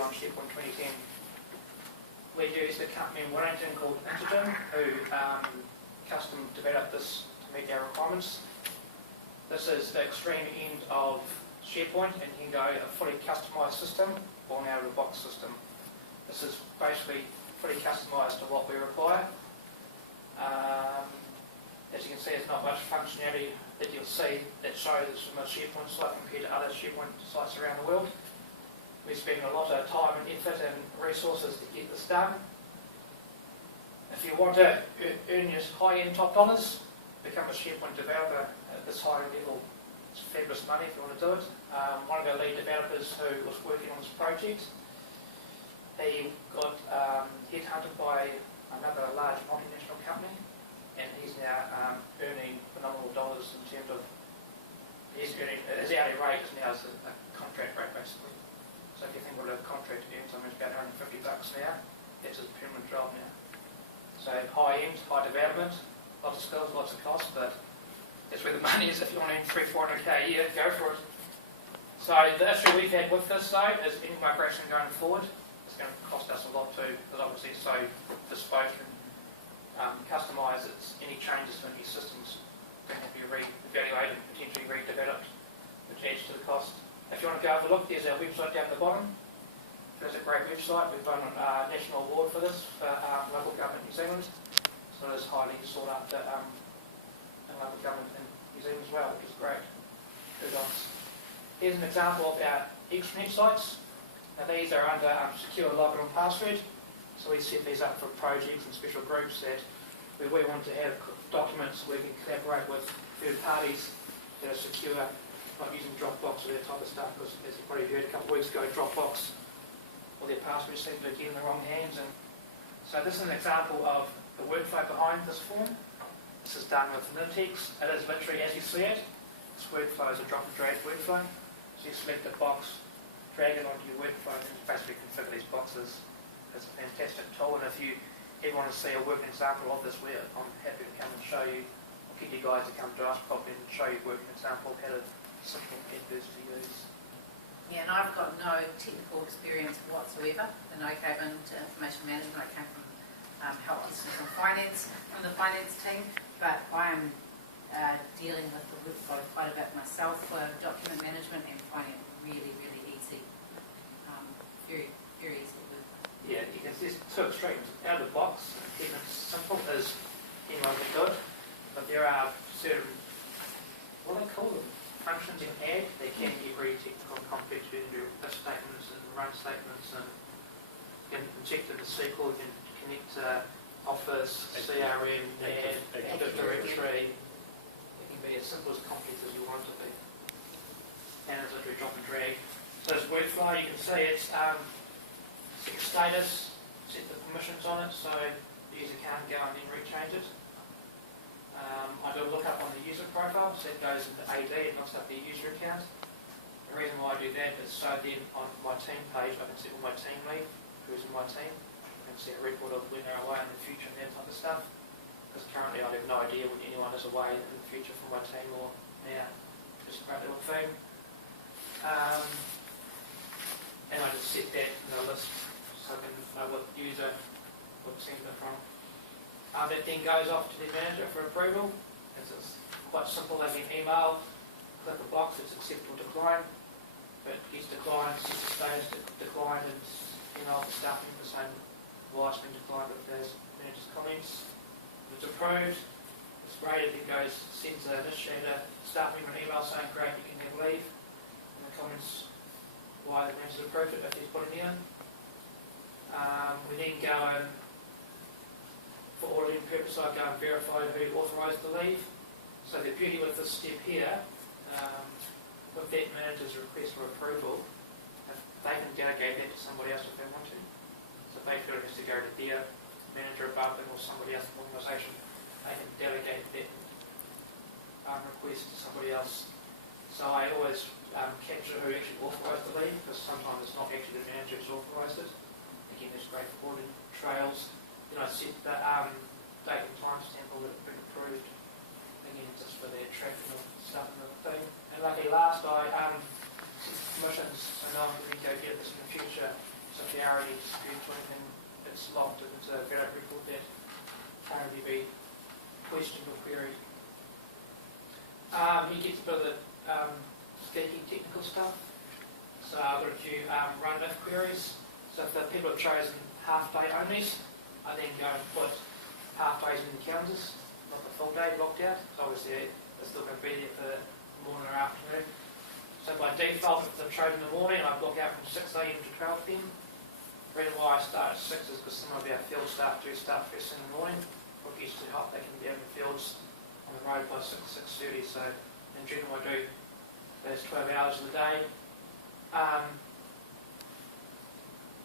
on SharePoint 2010. We used a company in Wellington called Fulton who custom developed this to meet our requirements. This is the extreme end of SharePoint, and you can go a fully customised system or an out-of-the-box system. This is basically fully customised to what we require. As you can see, there's not much functionality that you'll see that shows from a SharePoint site compared to other SharePoint sites around the world. We spend a lot of time and effort and resources to get this done. If you want to earn your high-end top dollars, become a SharePoint developer at this high level. It's fabulous money if you want to do it. One of our lead developers who was working on this project, he got headhunted by another large multinational company, and he's now earning phenomenal dollars in terms of his hourly rate is now a contract rate basically. So if you think what a contract earns, it's about $150 now. It's his permanent job now. So high end, high development, lots of skills, lots of costs, but that's where the money is. If you want to earn $300-400K a year, go for it. So the issue we've had with this though is any migration going forward. It's going to cost us a lot too, because obviously it's so bespoke and customised. Any changes to any systems going to have to be re-evaluated and potentially redeveloped, which adds to the cost. If you want to go have a look, there's our website down at the bottom. It's a great website. We've won a national award for this for local government New Zealand. So it is highly sought after in local government in New Zealand as well, which is great. Good on. Here's an example of our extranet sites. Now these are under secure login and password. So we set these up for projects and special groups that we want to have documents where we can collaborate with third parties that are secure, not using Dropbox or that type of stuff, because as you probably heard a couple of weeks ago, Dropbox, all their passwords seem to get in the wrong hands. And so this is an example of the workflow behind this form. This is done with Nintex. It is literally as you see it. This workflow is a drop and drag workflow. So you select a box, drag it onto your workflow, and basically configure these boxes. It's a fantastic tool, and if you ever want to see a working example of this, I'm happy to come and show you. I'll get you guys to come to us probably and show you a working example of how to simple adverts to use. Yeah, and I've got no technical experience whatsoever. The no cabin to information management. I came from help business and finance, from the finance team, but I am dealing with the workflow quite a bit myself for document management and finding it really, really easy. Very, very easy to work with. Yeah, you can see it's two extremes. Out of the box, keeping it simple as anyone can do it, but there are certain, what do they call them? Functions you can add. They can get very technical and complex. You can do if statements and run statements, and you can inject into SQL, you can connect to Office, CRM, add, Active Directory. It can be as simple as complex as you want it to be. And it's literally drop and drag. So this workflow, you can see it's set the status, set the permissions on it, so the user can't go and then rechange it. I do a lookup on the user profile, so it goes into AD and looks up their user account. The reason why I do that is so then on my team page I can see all my team lead, who's in my team. I can see a record of when they're away in the future and that type of stuff. Because currently I have no idea when anyone is away in the future from my team or now. Just a great little thing. And I just set that in a list so I can know what user, what team they're from. That then goes off to the manager for approval. It's quite simple. They can email, click a box, it's accept or decline. But it gets declined, sets the status declined, and email the staff member saying why it's been declined if there's manager's comments. If it's approved, it's great. If it goes, sends an initiator staff member an email saying great, you can have leave. And the comments why the manager's approved it if he's put it in. We then go and for auditing purpose, I go and verify who authorised the leave. So the beauty with this step here, with that manager's request for approval, they can delegate that to somebody else if they want to. So if they feel it has to go to their manager above them or somebody else in the organisation, they can delegate that request to somebody else. So I always capture who actually authorised the leave, because sometimes it's not actually the manager who's authorised it. Again, there's great auditing trails. Then I set the date and timestamp of it been approved. Again, just for their tracking of stuff and the thing. And luckily last I set permissions, so no one can go get this in the future. So hourly dispute or anything, it's locked and it's a valid record that can't really be questioned or queried. He gets a bit of the sticky technical stuff. So I've got a few run-if queries. So if the people have chosen half-day onlys, I then go and put half-days in the calendars, not the full day blocked out. So obviously it's still going to be there for the morning or afternoon. So by default, if they've chosen the morning, I block out from 6 AM to 12 PM. The reason why I start at 6 is because some of our field staff do start first thing in the morning. What used to help, they can be out in the fields on the road by 6:30. So in general, I do those 12 hours of the day.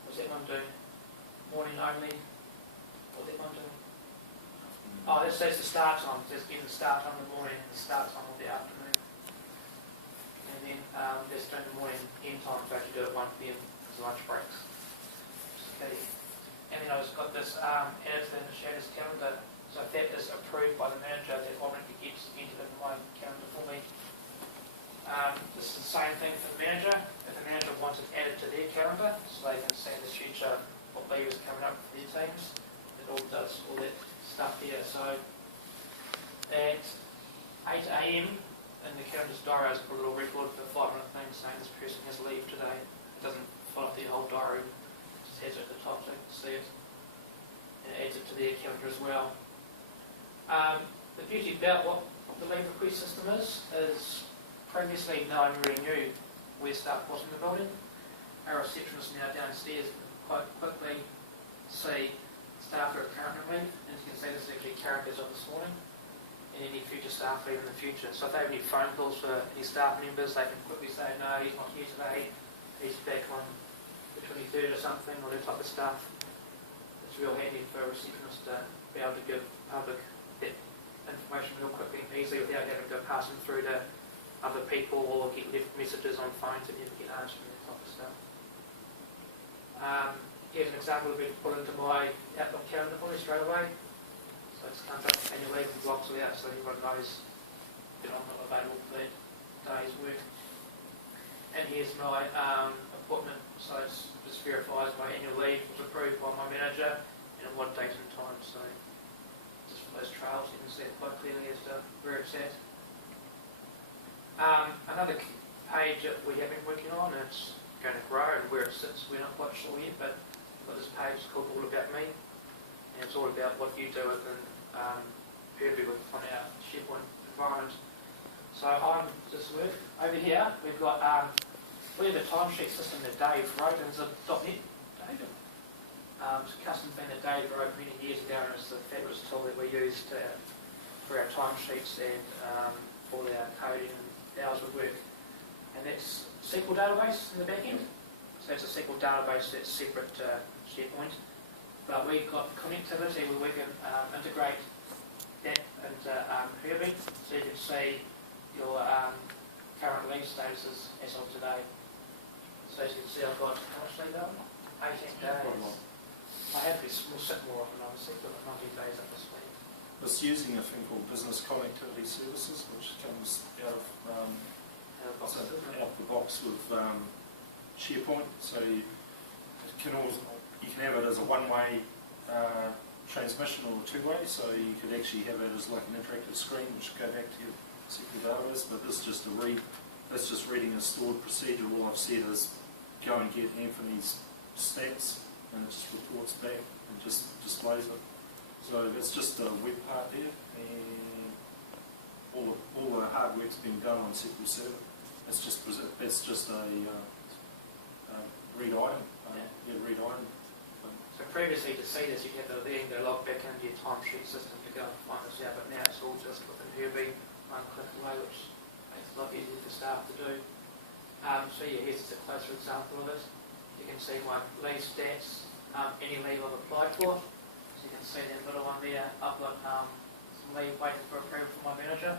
What's that one doing? Morning only. What's that one doing? Oh, that's the start time. There's getting the start time in the morning and the start time of the afternoon. And then there's during the morning end time, so I actually do it 1 PM as lunch breaks. Okay. And then I've got this added to the Shadow's calendar. So if that is approved by the manager, that automatically gets entered into my calendar for me. This is the same thing for the manager. If the manager wants it added to their calendar, so they can see in the future what leave is coming up for their teams, it all does all that stuff here. So at 8 AM in the calendar's diary, I put a little record for 5-minute thing saying this person has leave today. It doesn't fill up the whole diary, it just has it at the top so you can see it. And it adds it to their calendar as well. The beauty about what the leave request system is previously no one really knew where staff was in the building. Our receptionist now downstairs can quite quickly see staff who are currently on leave, and as you can see this is actually Karen as of this morning, and any future staff leave in the future. So if they have any phone calls for any staff members, they can quickly say, no, he's not here today, he's back on the 23rd or something, or that type of stuff. It's real handy for a receptionist to be able to give public that information real quickly and easily without having to pass them through to other people or get left messages on phones that never get answered and that type of stuff. Here's an example of it put into my Outlook calendar for me straight away. So it comes up annual leave and blocks it out so everyone knows that I'm not available for that day's work. And here's my appointment, so it just verifies my annual leave was approved by my manager and what date and time. So just for those trails you can see it quite clearly as to where it's at. Another page that we have been working on, and it's going to grow, and where it sits we're not quite sure yet, but this page is called All About Me, and it's all about what you do within Purview on our SharePoint environment. So on this work, over here we've got, we have a timesheet system that Dave wrote, and it's a .NET, Dave. It's a custom thing that Dave wrote many years ago, and it's a fabulous tool that we use for our timesheets and all our coding and hours of work. And that's SQL database in the back end. So that's a SQL database that's separate to SharePoint. But we've got connectivity where we can integrate that into Purview, so you can see your current leave statuses as of today. So as you can see, I've got how much leave on? 18 days. I have this, we'll sit more often obviously, but 19 days up this week. It's using a thing called Business Connectivity Services, which comes out of the box with SharePoint. So you can have it as a one-way transmission or two-way. So you could actually have it as like an interactive screen, which go back to your SQL database. But this is just that's just reading a stored procedure. All I've said is go and get Anthony's stats, and it just reports back and just displays it. So that's just the web part there, and all the hard work's been done on SQL Server. That's just a read item. Read item. So previously to see this, you'd have to then go log back into your timesheet system to go and find this out, but now it's all just within Purview, one click away, which makes it a lot easier for staff to do. So yeah, here's just a closer example of it. You can see my leave stats, any leave I've applied for. You can see that little one there. I've got some leave waiting for approval from my manager.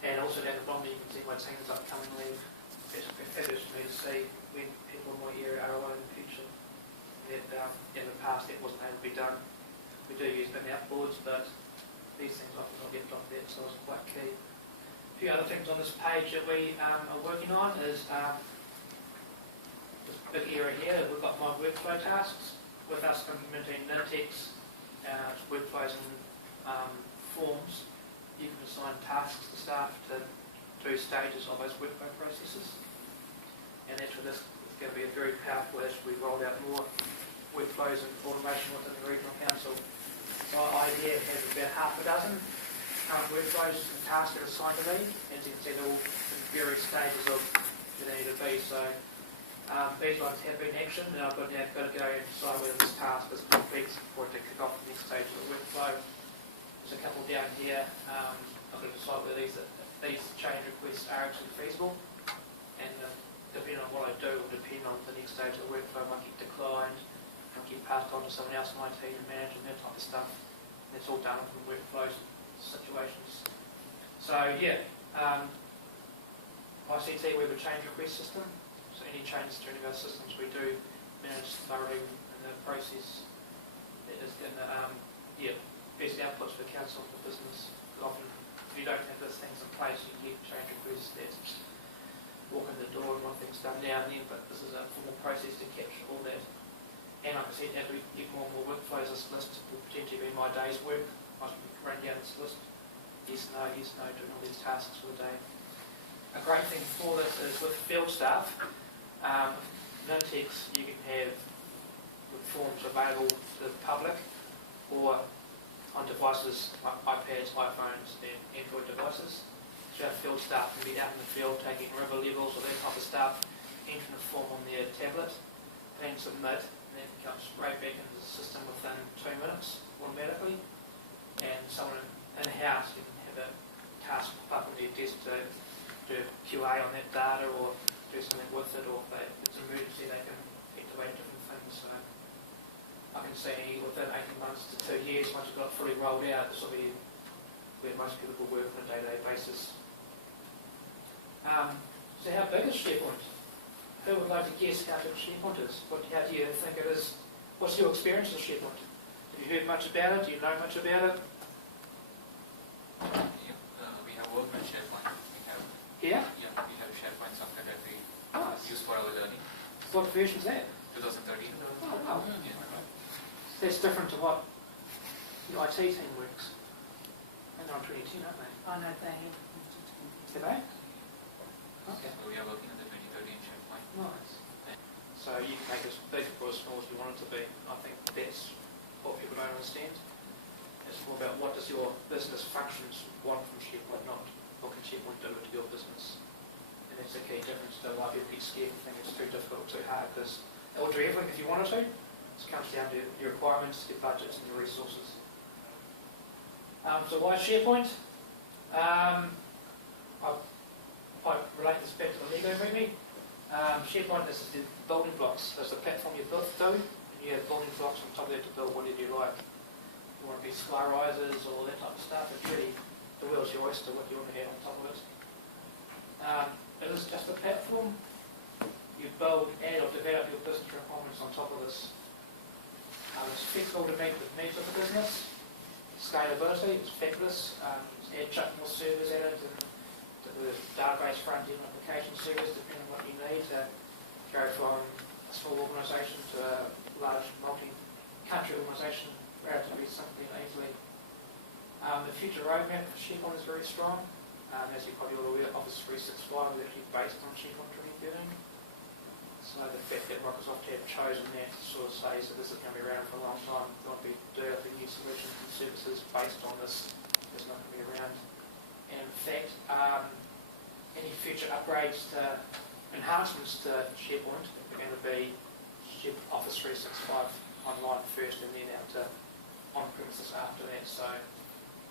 And also down the bottom you can see my team's upcoming leave. It's fabulous for me to see when people in my area are away in the future. That in the past it wasn't able to be done. We do use bin out boards, but these things often don't get done there, so it's quite key. A few other things on this page that we are working on is this big area here, we've got my workflow tasks. With us implementing Nintex, workflows and forms, you can assign tasks to staff to do stages of those workflow processes. And that's where this is going to be a very powerful as we roll out more workflows and automation within the regional council. So I here have about half a dozen current workflows and tasks that are assigned to me. As you can see, they're all in various stages of where they need to be. So these ones have been actioned, and I've got to go and decide whether this task is complete before I kick off the next stage of the workflow. There's a couple down here. I've got to decide whether these change requests are actually feasible, and depending on what I do will depend on the next stage of the workflow. Might get declined, might get passed on to someone else in my team to manage and that type of stuff. And it's all done from workflows situations. So yeah, ICT, we have a change request system. So any changes to any of our systems we do manage thoroughly in the process. It is going to, best outputs for council for business. Often, if you don't have those things in place, you get change requests that walk in the door and want things done now and then, but this is a formal process to capture all that. And like I said, as we get more and more workflows, this list will potentially be my day's work. I should be running down this list. Yes, no, doing all these tasks for the day. A great thing for this is with field staff, Nintex, you can have forms available to the public or on devices like iPads, iPhones and Android devices. So our field staff can be out in the field taking river levels or that type of stuff, entering a form on their tablet, then submit, and then it comes right back into the system within 2 minutes automatically. And someone in-house can have a task pop up on their desk to do QA on that data or do something with it, or if it's an emergency they can activate different things. So I can see within 18 months to 2 years, once you've got it fully rolled out, this will be where most people will work on a day-to-day basis. So how big is SharePoint? Who would like to guess how big SharePoint is? How do you think it is? What's your experience with SharePoint? Have you heard much about it? Do you know much about it? We have worked on SharePoint. We have SharePoint software that we use for our learning. What version is that? 2013. Oh, wow. That's different to what the IT team works. And they're on 2010, aren't they? Oh, no, they have. Have they? Okay. So we are working on the 2013 SharePoint. Nice. So you can make it as big or as small as you want it to be. I think that's what people don't understand. It's more about what does your business functions want from SharePoint, not what can SharePoint deliver to your business. And that's the key difference. So a lot of people get scared and think it's too difficult, too hard, because it will do everything if you want it to. It comes down to your requirements, your budgets and your resources. So why SharePoint? I relate this back to the Lego movie. SharePoint is the building blocks. It's the platform you build through, and you have building blocks on top of that to build whatever you like. You want to be sky risers or that type of stuff. It's really the world's your oyster, what you want to have on top of it. It is just a platform. You build, add or develop your business requirements on top of this. It's flexible to meet the needs of the business. Scalability is fabulous. Add chuck more servers at it, and the database front-end application servers, depending on what you need to go from a small organisation to a large multi-country organisation relatively simply and easily. The future roadmap for SharePoint is very strong. As you probably all aware, Office 365 is actually based on SharePoint 2013. So the fact that Microsoft have chosen that sort of says that this is going to be around for a long time. There won't be developing new solutions and services based on this. It's not going to be around. And in fact, any future upgrades to enhancements to SharePoint are going to be Office 365 online first and then out to on-premises after that. So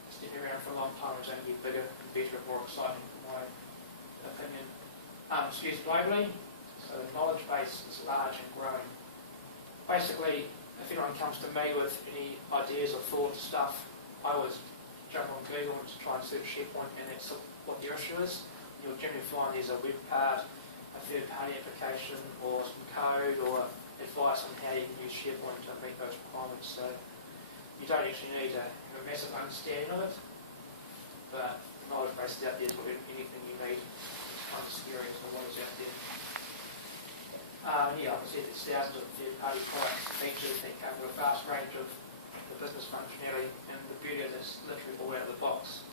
it's been around for a long time. It's going to be bigger and better and more exciting in my opinion. It's used globally. So the knowledge base is large and growing. Basically, if anyone comes to me with any ideas or thoughts, stuff, I always jump on Google and try and search SharePoint, and that's what your issue is. You'll generally find there's a web part, a third-party application, or some code, or advice on how you can use SharePoint to meet those requirements. So you don't actually need to have a massive understanding of it, but the knowledge base is out there to anything you need. It's kind of scary as to what is out there. Yeah, obviously there's thousands of third-party products and features that cover a vast range of the business functionality, and the beauty of this literally all out of the box.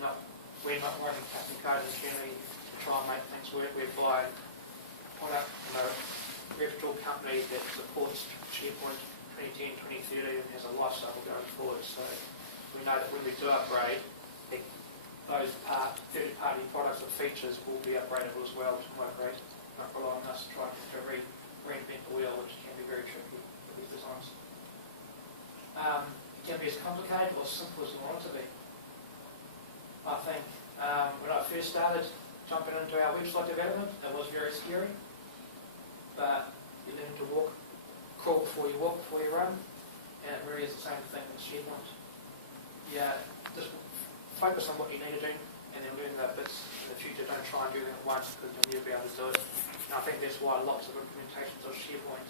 We're not writing custom code internally to try and make things work. We're buying a product from a reputable company that supports SharePoint 2010, 2030 and has a life cycle going forward. So we know that when we do upgrade, those third-party products and features will be upgradable as well to migrate, not rely on us trying to reinvent the wheel, which can be very tricky with these designs. It can be as complicated or simple as you want it to be. I think when I first started jumping into our website development, it was very scary, but you learn to crawl before you walk, before you run, and it really is the same thing in SharePoint. Yeah, just focus on what you need to do, and then learn about bits in the future. Don't try and do them at once, because you'll never be able to do it. And I think that's why lots of implementations of SharePoint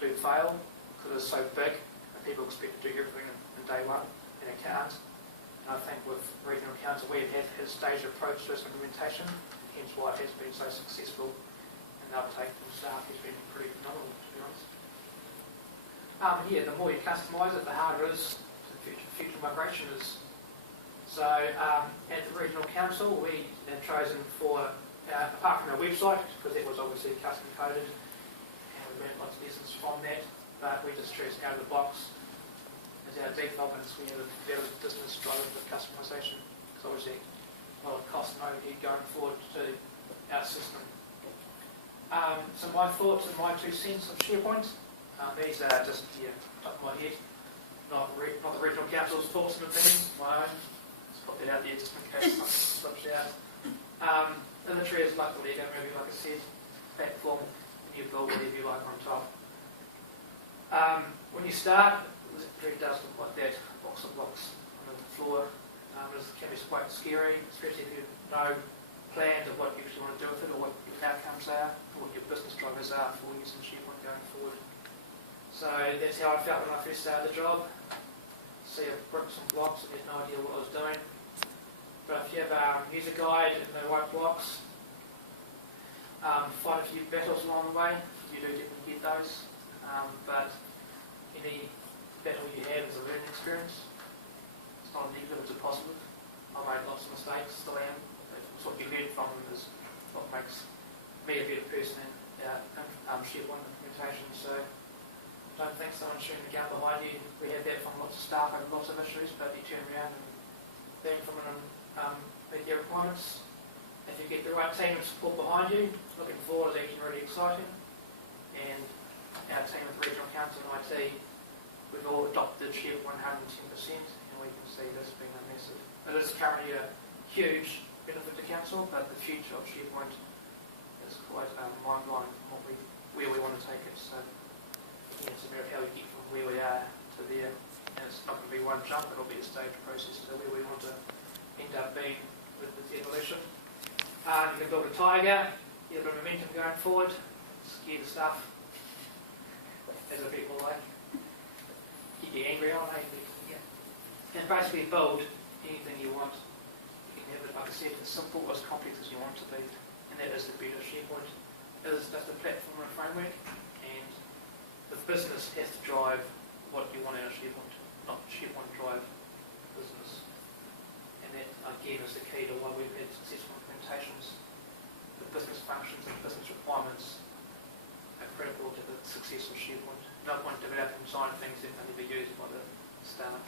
do fail, because it's so big, and people expect to do everything in day one, and they can't. I think with Regional Council, we've had a staged approach to this implementation, hence why it has been so successful, and the uptake from staff has been pretty phenomenal, to be honest. Yeah, the more you customise it, the harder it is to future migration is. So at the Regional Council, we have chosen for, apart from our website, because that was obviously custom coded, and we learned lots of lessons from that, but we just chose out of the box as our default, and we have a better business drivers with customisation, because obviously a lot of cost and overhead going forward to our system. So my thoughts and my 2 cents of SharePoint, these are just top of my head, not the Regional Council's thoughts and opinions, my own. Just put that out there just in case something slips out. Imagery is like the Lego movie, like I said, platform, and you build whatever you like on top. When you start, it really does look like that, box of blocks on the floor. It can be quite scary, especially if you have no plans of what you actually want to do with it, or what your outcomes are, or what your business drivers are for using SharePoint going forward. So that's how I felt when I first started the job. See a bricks and blocks, and had no idea what I was doing. But if you have a user guide and the right blocks, fight a few battles along the way, you do definitely get those. But any battle you have is a learning experience. It's not a negative, it's a positive. I made lots of mistakes, still am. It's what you learn from them is what makes me a better person in SharePoint implementation. So don't think someone's shooting the gun behind you. We have that from lots of staff over lots of issues, but you turn around and learn from it and meet their requirements. If you get the right team and support behind you, looking forward is actually really exciting. And our team with Regional Council and IT, we've all adopted SharePoint 110%, and we can see this being a massive. It is currently a huge benefit to Council, but the future of SharePoint is quite mind-blowing from where we want to take it. So yeah, it's a matter of how we get from where we are to there. And it's not going to be one jump, it'll be a staged process to where we want to end up being with this evolution. You can build a tiger, get a bit of momentum going forward, scare the stuff, as the people like. Keep you angry on, eh? Yeah. And basically build anything you want. You can have it, like I said, as simple or as complex as you want it to be. And that is the beauty of SharePoint. It is just a platform and a framework, and the business has to drive what you want out of SharePoint, not SharePoint drive business. And that, again, is the key to why we've had successful implementations. The business functions and business requirements are critical to the success of SharePoint. No point developing and designing things that can only be used by the staff.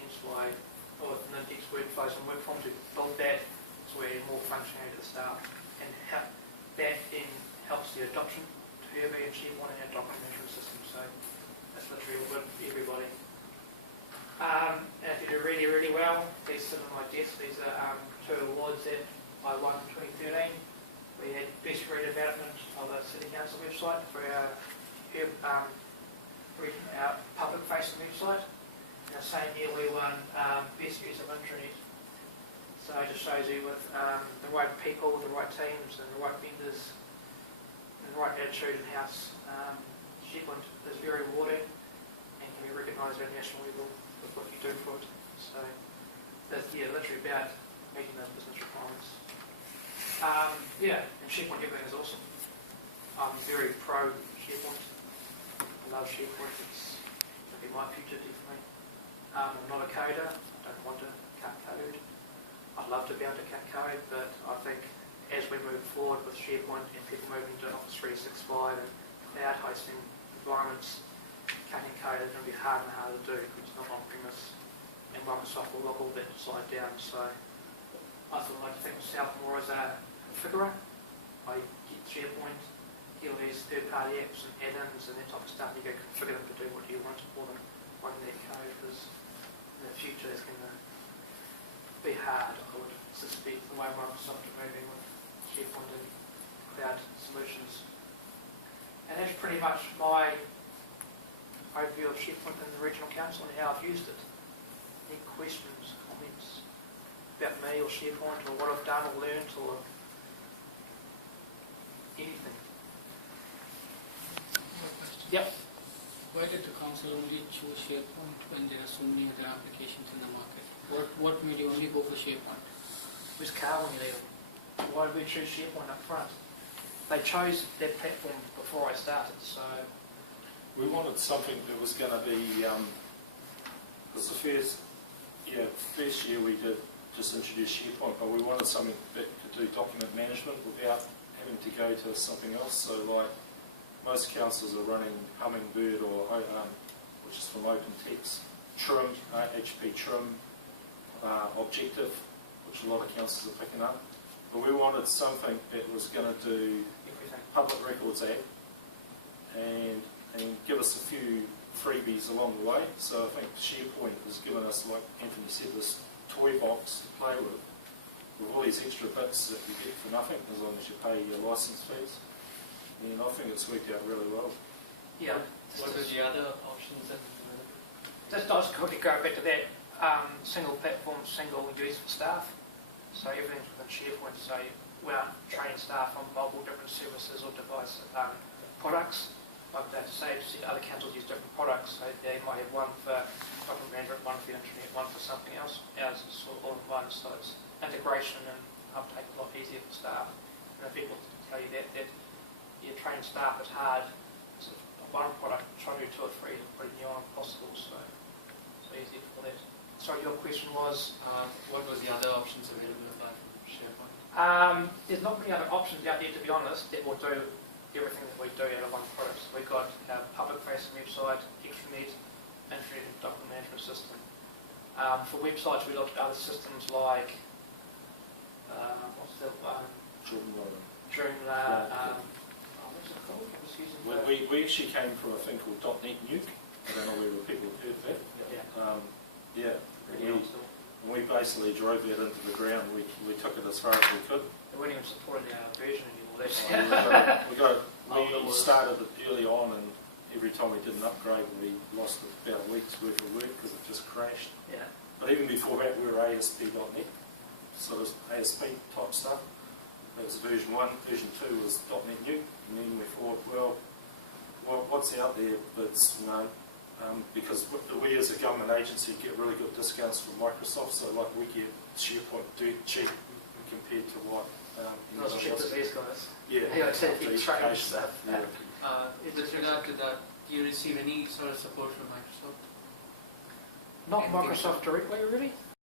Hence why, with Nintex workflows and workforms, we've built that so we have more functionality to the staff. And that then helps the adoption to every and SharePoint in our document management system. So that's literally good for everybody. And if you do really, really well, these sit on my desk. These are 2 awards that I won in 2013. We had Best Redevelopment of the City Council website for our public-facing website. And the same year we won Best Use of Intranet. So it just shows you with the right people, the right teams, and the right vendors, and the right attitude in-house, SharePoint is very rewarding and can be recognised at a national level with what you do for it. So that's literally about meeting those business requirements. And SharePoint everything is awesome. I'm very pro SharePoint. I love SharePoint. It's going to be my future, definitely. I'm not a coder. I don't want to cut code. I'd love to be able to cut code, but I think as we move forward with SharePoint and people moving to Office 365 and cloud hosting environments, cutting code is going to be harder and harder to do because it's not on-premise, and Microsoft will lock all that side down. So I sort of like to think of myself more as a configurer. I get SharePoint, get all these third-party apps and add-ins and that type of stuff, and you go configure them to do what you want for them, running that code, because in the future it's going to be hard, I would suspect, the way Microsoft are moving with SharePoint and cloud solutions. And that's pretty much my overview of SharePoint in the Regional Council and how I've used it. Any questions, comments about me or SharePoint or what I've done or learnt or anything? Yep. Why did the council only choose SharePoint when there are so many other applications in the market? What made you only go for SharePoint? Where's Carl when you leave? Why did we choose SharePoint up front? They chose that platform before I started, so... We wanted something that was going to be, because the first year we did just introduce SharePoint, but we wanted something that could do document management without having to go to something else. So like most councils are running Hummingbird or which is from OpenText, Trim, HP Trim, Objective, which a lot of councils are picking up. But we wanted something that was going to do Public Records Act and give us a few freebies along the way. So I think SharePoint has given us, like Anthony said, this toy box to play with all these extra bits that you get for nothing as long as you pay your licence fees. And I think it's worked out really well. Yeah. What were the other options that Just I was quickly go back to that single platform, single use for staff. So everything's within SharePoint. So we're not training staff on multiple different services or device products. Like that, say other councils use different products. So they might have one for document management, one for the internet, one for something else. Ours is sort of all in one. So it's integration and uptake a lot easier for staff. And if people tell you that your training staff is hard, so one product, try to do 2 or 3 is pretty new and possible. So it's easy for that. Sorry, your question was? what was the other options available apart from SharePoint? There's not many other options out there, to be honest, that will do everything that we do out of one product. So we've got our public-facing website, extranet, internet and document management system. For websites, we looked at other systems like what's the one? Joomla. What's it called? I was using We actually came from a thing called .NET Nuke. I don't know whether people have heard that. Yeah. And we basically drove that into the ground. We took it as far as we could. They weren't even supporting our version anymore. We started it early on, and every time we did an upgrade, we lost about a week's worth of work because it just crashed. Yeah. But even before that, we were ASP.NET, so this ASP type stuff. That was version 1. Version 2 was .NET Nuke, and then we thought, well, what's out there that's because we as a government agency get really good discounts from Microsoft, so like we get SharePoint dirt cheap compared to what Not as cheap as these guys. Yeah. Training stuff. Yeah. With regard to that, do you receive any sort of support from Microsoft? Not Microsoft directly, really.